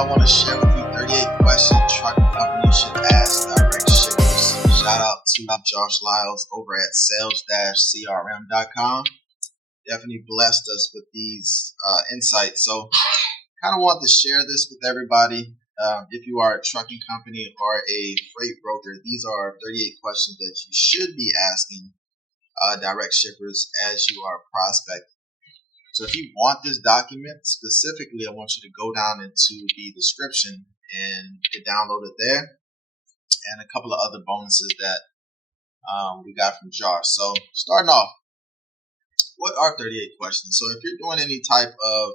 I want to share with you 38 questions trucking companies should ask direct shippers. Shout out to Josh Lyles over at sales-crm.com. Definitely blessed us with these insights. So kind of want to share this with everybody. If you are a trucking company or a freight broker, these are 38 questions that you should be asking direct shippers as you are prospecting. So if you want this document specifically, I want you to go down into the description and you can download it there, and a couple of other bonuses that we got from Josh. So starting off, what are 38 questions? So if you're doing any type of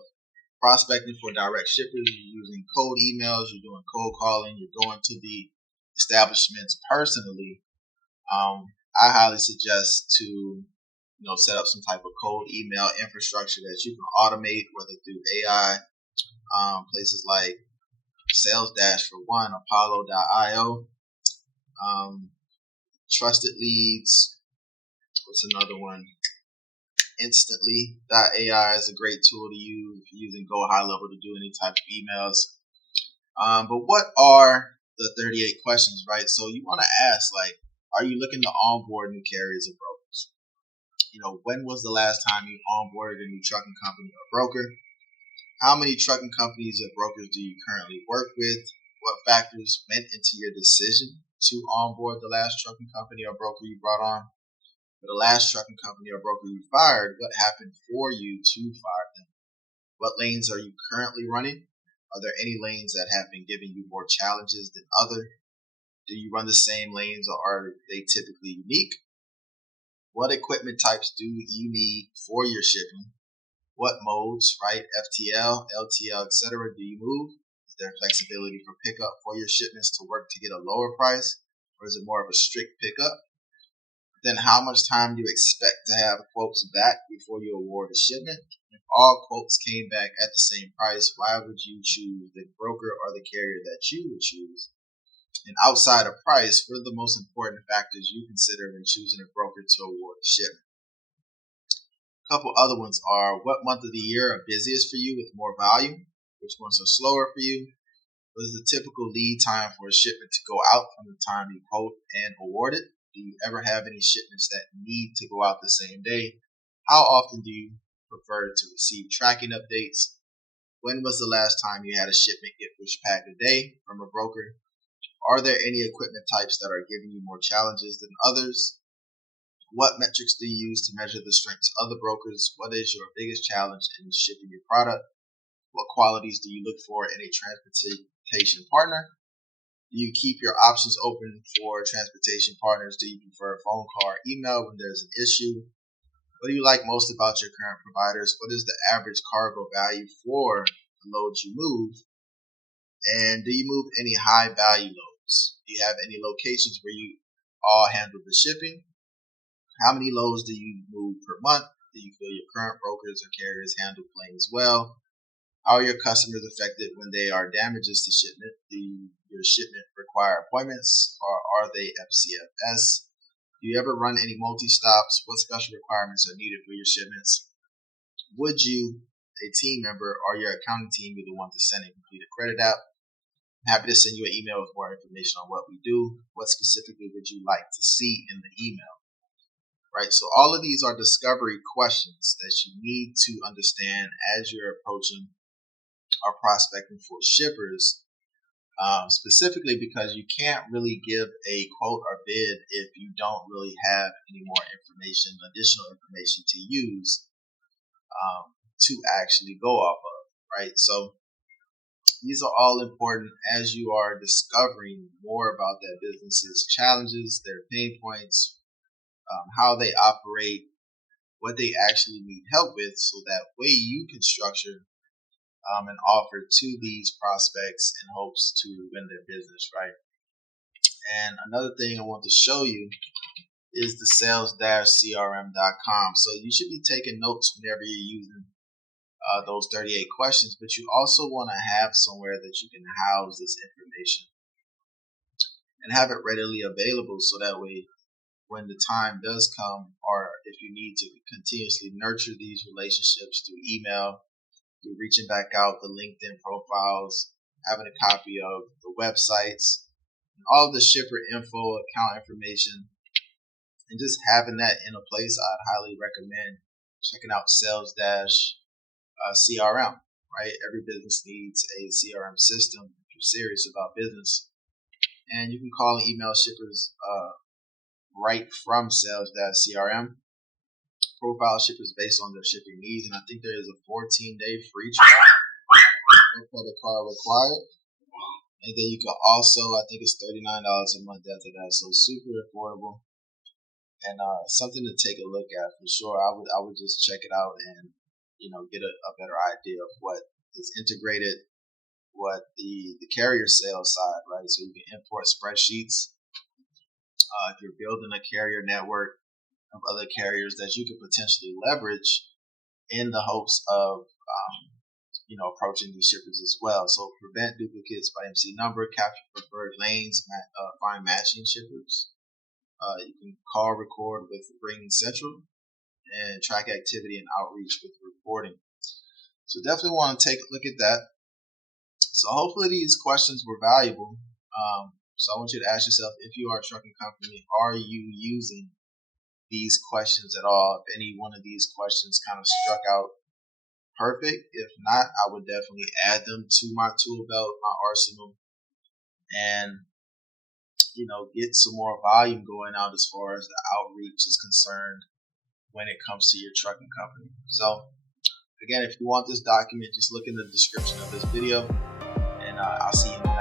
prospecting for direct shippers, you're using cold emails, you're doing cold calling, you're going to the establishments personally, I highly suggest to set up some type of cold email infrastructure that you can automate, whether through AI, places like Sales Dash for one, Apollo.io, Trusted Leads. What's another one? Instantly.ai is a great tool to use if you're using Go High Level to do any type of emails. But what are the 38 questions, right? So you want to ask, are you looking to onboard new carriers or brokers? When was the last time you onboarded a new trucking company or broker? How many trucking companies or brokers do you currently work with? What factors went into your decision to onboard the last trucking company or broker you brought on? For the last trucking company or broker you fired, what happened for you to fire them? What lanes are you currently running? Are there any lanes that have been giving you more challenges than other? Do you run the same lanes or are they typically unique? What equipment types do you need for your shipping? What modes, right? FTL, LTL, etc. do you move? Is there flexibility for pickup for your shipments to work to get a lower price? Or is it more of a strict pickup? Then how much time do you expect to have quotes back before you award a shipment? If all quotes came back at the same price, why would you choose the broker or the carrier that you would choose? And outside of price, what are the most important factors you consider when choosing a broker to award a shipment? A couple other ones are, what month of the year are busiest for you with more volume? Which ones are slower for you? What is the typical lead time for a shipment to go out from the time you quote and award it? Do you ever have any shipments that need to go out the same day? How often do you prefer to receive tracking updates? When was the last time you had a shipment get pushed back a day from a broker? Are there any equipment types that are giving you more challenges than others? What metrics do you use to measure the strengths of the brokers? What is your biggest challenge in shipping your product? What qualities do you look for in a transportation partner? Do you keep your options open for transportation partners? Do you prefer phone call or email when there's an issue? What do you like most about your current providers? What is the average cargo value for the loads you move? And do you move any high value loads? Do you have any locations where you all handle the shipping? How many loads do you move per month? Do you feel your current brokers or carriers handle claims well? How are your customers affected when there are damages to shipment? Do your shipment require appointments or are they FCFS? Do you ever run any multi-stops? What special requirements are needed for your shipments? Would you, a team member, or your accounting team be the one to send and complete a credit app? I'm happy to send you an email with more information on what we do. What specifically would you like to see in the email? Right, so all of these are discovery questions that you need to understand as you're approaching or prospecting for shippers, specifically because you can't really give a quote or bid if you don't really have any more information, additional information to use to actually go off of, right? So these are all important as you are discovering more about that business's challenges, their pain points, how they operate, what they actually need help with, so that way you can structure and offer to these prospects in hopes to win their business, right? And another thing I want to show you is the sales-crm.com. So you should be taking notes whenever you're using those 38 questions, but you also want to have somewhere that you can house this information and have it readily available, so that way when the time does come, or if you need to continuously nurture these relationships through email, through reaching back out, the LinkedIn profiles, having a copy of the websites, all of the shipper info, account information, and just having that in a place, I'd highly recommend checking out Sales Dash CRM. Right, every business needs a CRM system if you're serious about business, and you can call and email shippers right from Sales Dash CRM. Profile shippers based on their shipping needs, and I think there is a 14-day free trial. No credit card required. And then you can also, I think it's $39 a month after that, so super affordable and something to take a look at for sure. I would just check it out and get a better idea of what is integrated, what the carrier sales side, right? So you can import spreadsheets if you're building a carrier network of other carriers that you could potentially leverage in the hopes of approaching these shippers as well. So prevent duplicates by MC number, capture preferred lanes, find matching shippers. You can call, record with Ring Central, and track activity and outreach with reporting. So definitely want to take a look at that. So hopefully these questions were valuable. So I want you to ask yourself, if you are a trucking company, are you using these questions at all? If any one of these questions kind of struck out, perfect. If not, I would definitely add them to my tool belt, my arsenal, and get some more volume going out as far as the outreach is concerned when it comes to your trucking company. So again, if you want this document, just look in the description of this video, and I'll see you